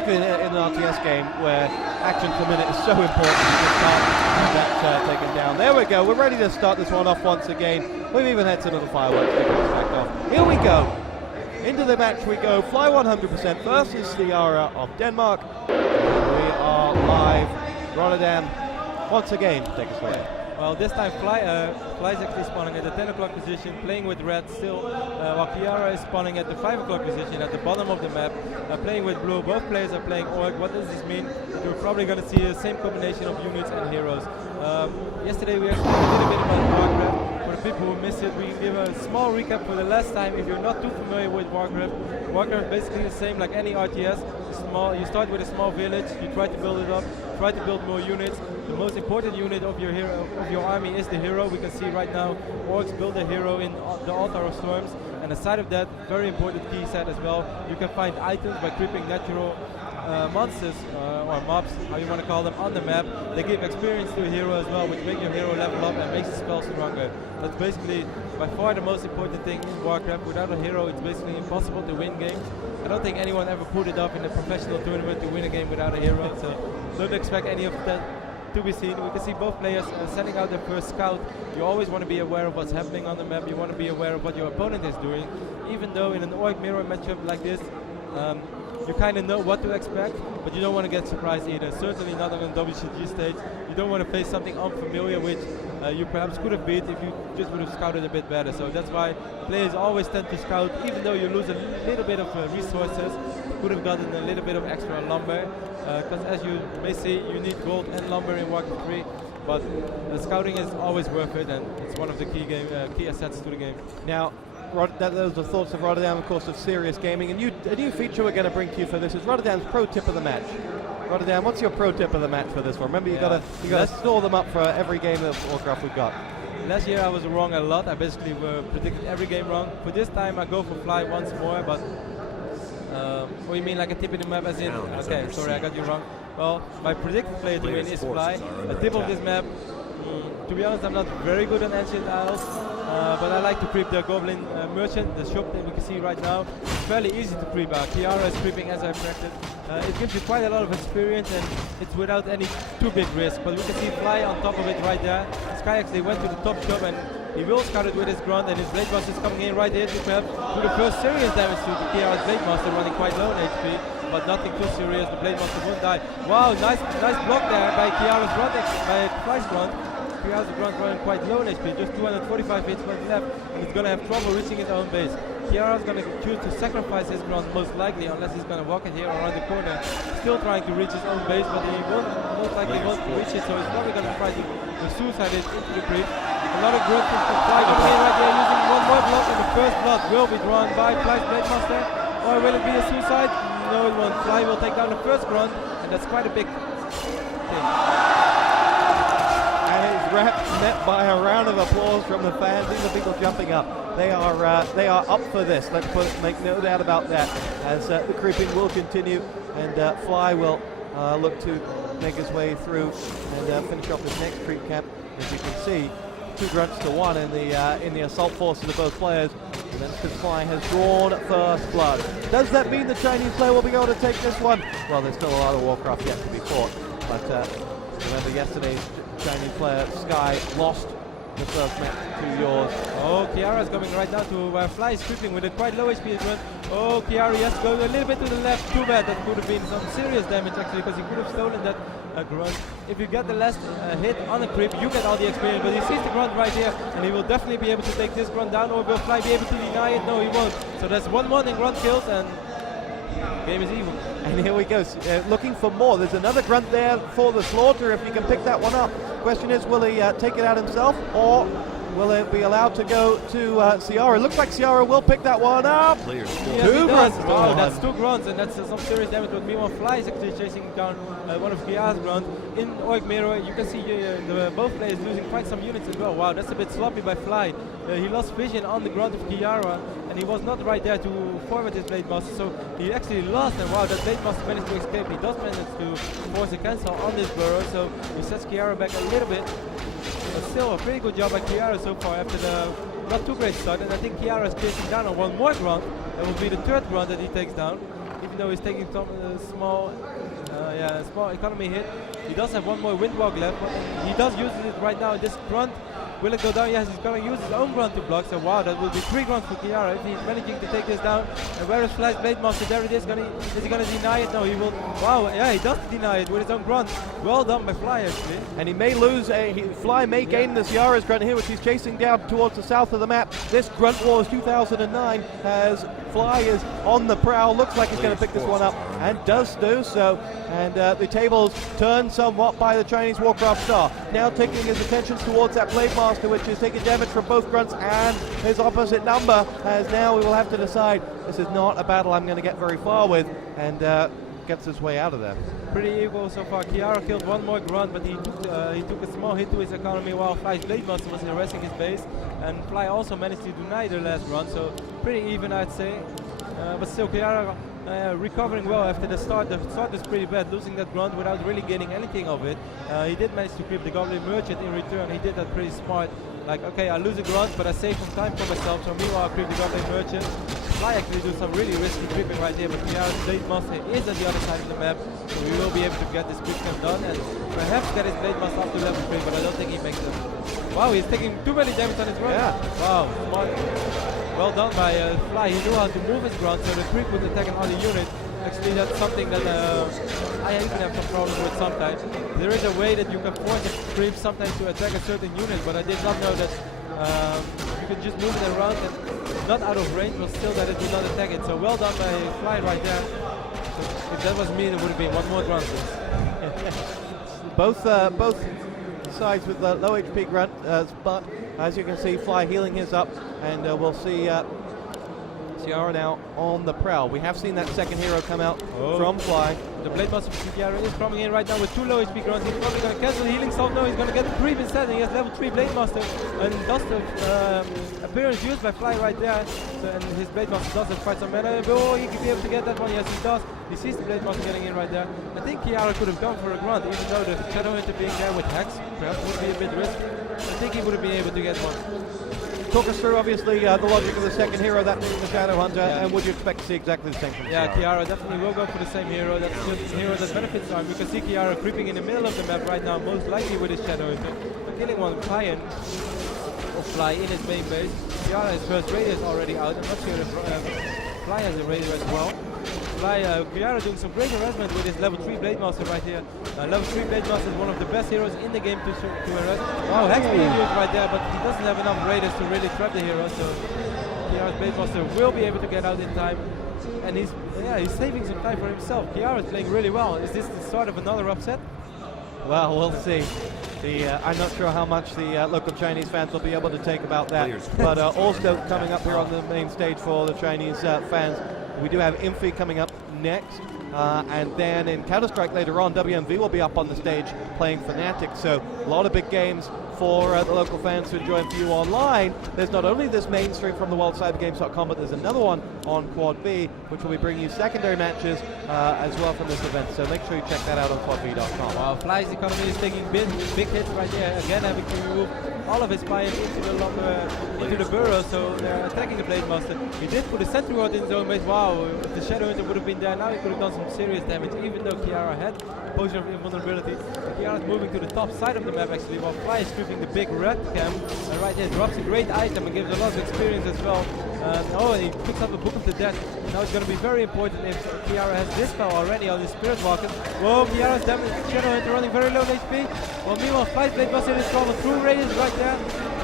particularly in an RTS game where action per minute is so important. You just can't have that taken down. There we go. We're ready to start this one off once again. We've even had some little fireworks to get back off. Here we go. Into the match we go. Fly 100% versus Ciara of Denmark. And we are live. Rotterdam, once again, take us away. Well, this time Fly is actually spawning at the 10 o'clock position, playing with red still, while Ciara is spawning at the 5 o'clock position at the bottom of the map, playing with blue. Both players are playing orc. What does this mean? You're probably going to see the same combination of units and heroes. Yesterday we actually a little bit about WarCraft. For the people who missed it, we give a small recap for the last time. If you're not too familiar with WarCraft, WarCraft basically the same like any RTS. You start with a small village, you try to build it up, try to build more units. The most important unit of your hero, of your army, is the hero. We can see right now orcs build a hero in the Altar of Storms, and aside of that, very important key set as well. You can find items by creeping natural monsters or mobs, how you want to call them, on the map. They give experience to a hero as well, which make your hero level up and makes the spell stronger. That's basically by far the most important thing in WarCraft. Without a hero, it's basically impossible to win games. I don't think anyone ever put it up in a professional tournament to win a game without a hero, so don't expect any of that to be seen. We can see both players sending out their first scout. You always want to be aware of what's happening on the map. You want to be aware of what your opponent is doing. Even though in an orc mirror matchup like this, you kind of know what to expect, but you don't want to get surprised either. Certainly not on a WCG stage. You don't want to face something unfamiliar which you perhaps could have beat if you just would have scouted a bit better. So that's why players always tend to scout, even though you lose a little bit of resources. Could have gotten a little bit of extra lumber, because as you may see, you need gold and lumber in WarCraft 3, but scouting is always worth it, and it's one of the key assets to the game. Now, those are thoughts of Rotterdam, of course, of serious gaming, and a new feature we're going to bring to you for this is Rotterdam's pro tip of the match. Rotterdam, what's your pro tip of the match for this one? Remember, you got to store them up for every game of Warcraft we've got. Last year I was wrong a lot. I basically predicted every game wrong. For this time I go for Fly once more, but oh, you mean like a tip in the map as in? Okay, sorry, I got you wrong. Well, my predicted player to win is Fly. A tip of this map, to be honest, I'm not very good on Ancient Isles, but I like to creep the Goblin Merchant, the shop that we can see right now. It's fairly easy to creep. Ciara is creeping as I predicted. It gives you quite a lot of experience, and it's without any too big risk. But we can see Fly on top of it right there. Sky actually went to the top shop, and he will scout it with his grunt, and his Blade Master is coming in right here to perhaps do the first serious damage to Ciara's Blade Master, running quite low on HP, but nothing too serious. The Blade Master won't die. Wow, nice block there by Ciara's grunt, by Fly's grunt. Ciara's grunt running quite low on HP, just 245 HP left, and he's going to have trouble reaching his own base. Ciara's going to choose to sacrifice his grunt most likely, unless he's going to walk it here around the corner. Still trying to reach his own base, but he most likely won't reach it, so he's probably going to try to suicide it into the creep. A lot of growth from Fly coming in right there, using one more block, and the first blood will be drawn by Fly's Blade Master. Or will it be a suicide? No, it won't. Fly will take down the first grunt, and that's quite a big thing. And it's met by a round of applause from the fans. These are people jumping up. They are up for this. Let's make no doubt about that. As the creeping will continue, and Fly will look to make his way through and finish off his next creep camp. As you can see, 2 grunts to 1 in the assault forces of both players. And that's because Fly has drawn first blood. Does that mean the Chinese player will be able to take this one? Well, there's still a lot of Warcraft yet to be fought. But remember yesterday's Chinese player, Sky, lost the first match to yours. Oh, Ciara's coming right now to where Fly is creeping with a quite low HP grunt. Oh, Ciara has to go a little bit to the left. Too bad. That could have been some serious damage actually, because he could have stolen that grunt. If you get the last hit on a creep, you get all the experience, but he sees the grunt right here, and he will definitely be able to take this grunt down, or will Fly be able to deny it? No, he won't. So that's 1-1 in grunt kills, and game is even. And here we go, looking for more. There's another grunt there for the slaughter if you can pick that one up. Question is, will he take it out himself, or will it be allowed to go to Ciara? It looks like Ciara will pick that one up. Yes, 2 grunts. Wow, that's 2 grunts, and that's some serious damage. But meanwhile, Fly is actually chasing down one of Ciara's grunts. In Orc Mirror, you can see both players losing quite some units as well. Wow, that's a bit sloppy by Fly. He lost vision on the grunt of Ciara, and he was not right there to forward his Blade Master, so he actually lost, and wow, that Blade Master managed to escape. He does manage to force a cancel on this burrow, so he sets Ciara back a little bit. But still a pretty good job by Ciara so far after the not too great start, and I think Ciara is chasing down on one more grunt. That will be the 3rd grunt that he takes down. even though he's taking some small economy hit. He does have one more windwalk left, but he does use it right now. This grunt, will it go down? Yes, he's going to use his own grunt to block. So wow, that will be 3 grunts for Ciara if he's managing to take this down. And where is Fly's Blade Master? There it is. Is he going to deny it? No, he will. Wow, yeah, he does deny it with his own grunt. Well done by Fly, actually. And he may lose. Fly may gain the Ciara's grunt here, which he's chasing down towards the south of the map. This Grunt Wars 2009 as Fly is on the prowl. Looks like he's going to pick this one up, and does do so. And the tables turn somewhat by the Chinese WarCraft star. Now taking his attentions towards that Blade Master, which is taking damage from both grunts and his opposite number, as now we will have to decide this is not a battle I'm going to get very far with, and gets his way out of there. Pretty equal so far. Ciara killed one more grunt, but he took a small hit to his economy while Fly's Blade Master was harassing his base, and Fly also managed to deny the last grunt, so pretty even, I'd say. But still, Ciara recovering well after the start. The start was pretty bad, losing that grunt without really getting anything of it. He did manage to creep the Goblin Merchant in return. He did that pretty smart. Like, okay, I lose a grunt, but I save some time for myself, so meanwhile I creep the Goblin Merchant. Fly actually do some really risky creeping right here, but Ciara's Blade Master is at the other side of the map, so we will be able to get this creep camp done and perhaps get his Blade Master up to level 3, but I don't think he makes it. Wow, he's taking too many damage on his grunt. Yeah. Wow, smart. Well done by Fly. He knew how to move his grunt, so the creep would attack another unit. Actually, that's something that I even have some problems with sometimes. There is a way that you can force a creep sometimes to attack a certain unit, but I did not know that you could just move it around and not out of range, but still that it would not attack it. So well done by Fly right there. So if that was me, it would have been one more grunt. both sides with the low HP grunt, but as you can see, Fly healing his up, and we'll see Ciara now on the prowl. We have seen that second hero come out from Fly. The Blade Master for Ciara is coming in right now with 2 low HP grunts. He's probably going to cancel the healing salve. No, he's going to get the creep instead, and he has level 3 Blade Master. And does the appearance used by Fly right there. So, and his Blade Master does have quite some mana. Oh, he could be able to get that one. Yes, he does. He sees the Blade Master getting in right there. I think Ciara could have gone for a grunt, even though the Shadow Hunter being there with Hex perhaps would be a bit risky. I think he would have been able to get one. Talk us through, obviously, the logic of the second hero, that being the Shadow Hunter, and would you expect to see exactly the same from Ciara? Ciara definitely will go for the same hero. That's just a hero that benefits from. You can see Ciara creeping in the middle of the map right now, most likely with his Shadow Hunter. Killing one client or Fly in his main base. Ciara, his first Raider is already out. I'm not sure if Fly has a Raider as well. Ciara doing some great harassment with his level 3 Blade Master right here. Level 3 Blade Master is one of the best heroes in the game to harass. Wow, Hex being used right there, but he doesn't have enough Raiders to really trap the hero, so Ciara's Blade Master will be able to get out in time. And he's saving some time for himself. Ciara is playing really well. Is this the start of another upset? Well, we'll see. I'm not sure how much the local Chinese fans will be able to take about that, but also coming up here on the main stage for the Chinese fans, we do have Infi coming up next, and then in Counter-Strike later on, WMV will be up on the stage playing Fnatic, so a lot of big games for the local fans to enjoy and view online. There's not only this main stream from the worldcybergames.com, but there's another one on Quad B, which will be bringing you secondary matches as well from this event, so make sure you check that out on quadb.com. Wow, Fly's economy is taking big hits right there, again having to remove all of his fire into the burrow, so they're attacking the Blade Master. He did put a sentry ward in his own base. Wow, if the Shadow Hunter would have been there now, he could have done some serious damage, even though Ciara had potion of invulnerability. Ciara is moving to the top side of the map actually, while Fly is stripping the big red camp, and right there drops a great item and gives a lot of experience as well. And he picks up the Book of the Dead. Now it's going to be very important if Ciara has this spell already on the Spirit Walker. Whoa, Ciara's damage, Shadow Hunter running very low HP. Well, meanwhile, Fly's Blade Master is called through radius right there.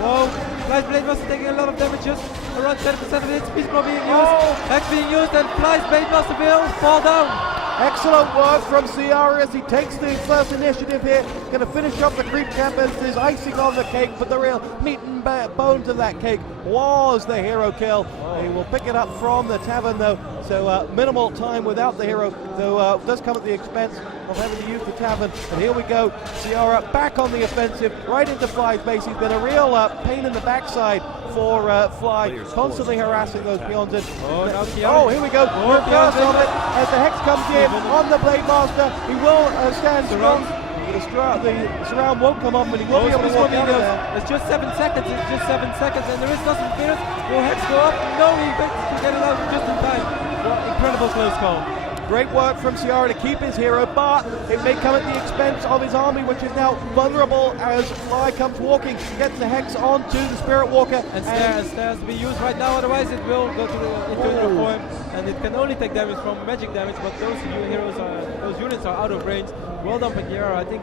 Whoa, Fly's Blade Master taking a lot of damages. Around 10% of his speed being used. Hex being used, and Fly's Blade Master will fall down. Excellent work from Ciara as he takes the first initiative here. Going to finish up the creep camp as there's icing on the cake, but the real meat and bones of that cake was the hero kill. He will pick it up from the tavern though, so minimal time without the hero, though does come at the expense of having to use the tavern. And here we go, Ciara back on the offensive, right into Fly's base. He's been a real pain in the backside for Fly, constantly harassing those peons. Oh, here we go, reverse of it as the Hex comes in on the Blade Master. He will stand strong. The surround won't come up, but he will be able to walk out of there. It's just 7 seconds, and there is nothing fierce. Will Hex go up? No, he gets to get it out just in time. What incredible close call. Great work from Ciara to keep his hero, but it may come at the expense of his army, which is now vulnerable as Fly comes walking, gets the Hex onto the Spirit Walker. And Snares to be used right now, otherwise it will go into the form, and it can only take damage from magic damage, but those those units are out of range. Well done by Ciara. I think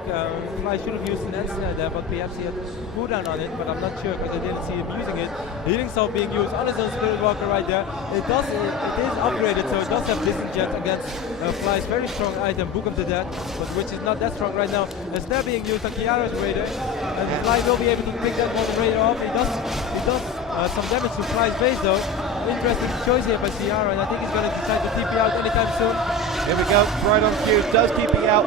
Fly should have used an Snare there, but perhaps he had cooldown on it, but I'm not sure because I didn't see him using it. Healing Salve being used on his own Spirit Walker right there. It is upgraded, so it does have Disengage against Fly's very strong item, Book of the Dead, but which is not that strong right now. A Snare being used on Ciara's Raider, and Fly will be able to bring that Golden Raider off. He does some damage to Fly's base though. Interesting choice here by Ciara, and I think he's going to decide to TP out anytime soon. Here we go, right on cue, does TP out.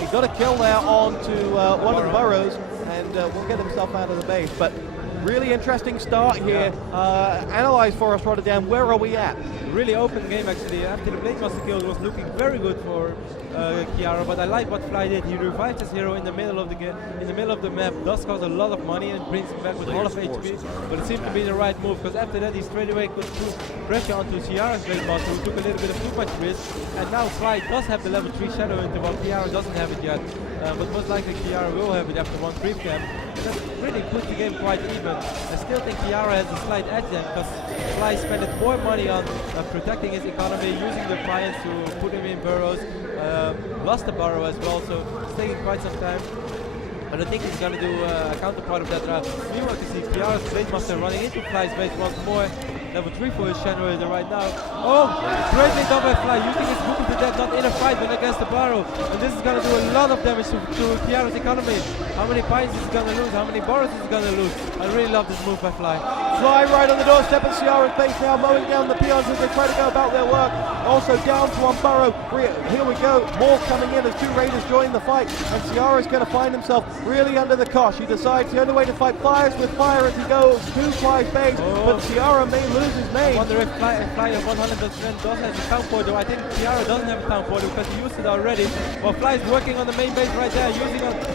He got a kill now onto one of the burrows, and will get himself out of the base. But really interesting start here. Analyze for us, Rotterdam, where are we at? Really open game actually. After the Blade Master kill, it was looking very good for Ciara, but I like what Fly did. He revived his hero in the middle of the game, in the middle of the map. Does cost a lot of money and brings him back with a lot of HP, but it seemed to be the right move, because after that he straight away could put pressure onto Ciara's Blade Master, who took a little bit of too much risk, and now Fly does have the level 3 Shadow interval. Ciara doesn't have it yet, but most likely Ciara will have it after one creep camp, and that really puts the game quite even. I still think Ciara has a slight edge then, because Fly spent more money on protecting his economy, using the Defiance to put him in burrows, lost the burrow as well, so it's taking quite some time. But I think he's going to do a counterpart of that. Meanwhile, you see Ciara's Blade Master running into Fly's base once more. Level 3 for his Shadow Raider right now. Oh, greatly done by Fly, using his Book of the Dead not in a fight but against the burrow. And this is going to do a lot of damage to Ciara's economy. How many pines is he going to lose? How many burrows is he going to lose? I really love this move by Fly. Fly right on the doorstep of Ciara's base now, mowing down the peons as they try to go about their work. Also down to one burrow. Here we go, more coming in as two raiders join the fight, and Ciara's going to find himself really under the cosh. He decides the only way to fight Fly is with fire as he goes to Fly's base, but Ciara may lose his main. I wonder if Fly at 100% does have a town portal. I think Ciara doesn't have a town portal because he used it already. Well, Fly is working on the main base right there,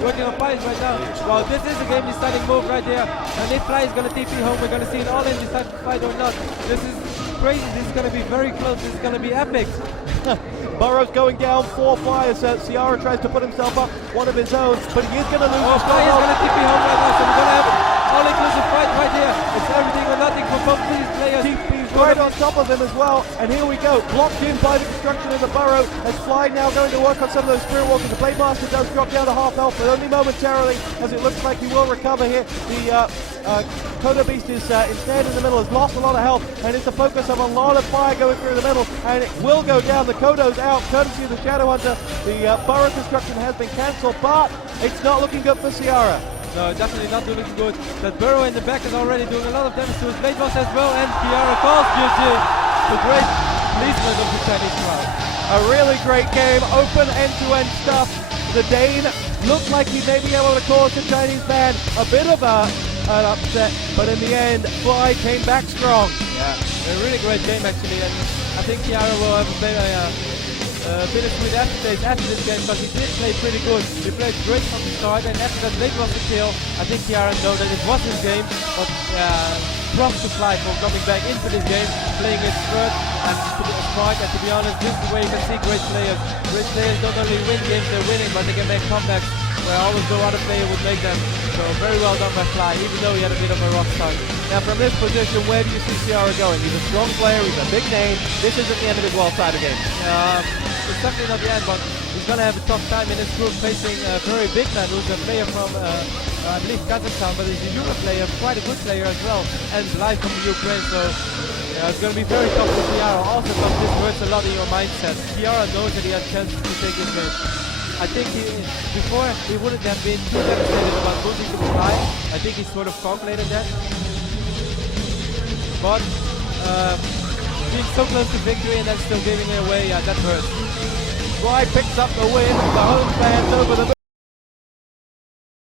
working on fires right now. Well, this is a game deciding move right there, and if Fly is going to TP home, we're going to see an all-in decisive fight or not. This is crazy. This is going to be very close. This is going to be epic. Burrow's going down for Fly as Ciara tries to put himself up one of his own, but he is going to lose. Oh, Fly is going to TP home right now, so we're going to have an all-inclusive fight right here. It's everything or nothing for both these players. TP's right on top of him as well, and here we go, blocked in by the destruction of the burrow, as Fly now going to work on some of those Spirit Walkers. The Blade Master does drop down to half health, but only momentarily, as it looks like he will recover here. The Kodo Beast is instead in the middle, has lost a lot of health, and it's the focus of a lot of fire going through the middle, and it will go down. The Kodo's out, courtesy of the Shadow Hunter. The burrow construction has been cancelled, but it's not looking good for Ciara. No, definitely not looking good. That burrow in the back is already doing a lot of damage to his Blade Master as well, and Ciara calls GG. The great placement of the Chinese crowd. A really great game, open end-to-end stuff. The Dane looked like he may be able to cause the Chinese man a bit of an upset, but in the end, Fly came back strong. Yeah, a really great game actually, and I think Ciara will have a bittersweet aftertaste after this game, because he did play pretty good. He played great from the start, and after that Blade Master kill, I think Ciara knows that it was his game, but props to Fly for coming back into this game, playing it smart, and to be smart, and to be honest, this is the way you can see great players. Great players don't only win games they're winning, but they can make comebacks where always no other player would make them. So very well done by Fly, even though he had a bit of a rough start. Now from this position, where do you see Ciara going? He's a strong player, he's a big name. This isn't the end of his wild side of game. It's definitely not the end, but he's going to have a tough time in this group facing a very big man who's a player from, I believe, Kazakhstan, but he's a younger player, quite a good player as well, and live from the Ukraine, so it's going to be very tough for Ciara. Also, because this hurts a lot in your mindset. Ciara knows that he has chances to take this game. I think before he wouldn't have been too devastated about losing to Fly. I think he sort of calculated that. But being so close to victory and then still giving it away, that hurts. Fly picks up the win, the home fans over the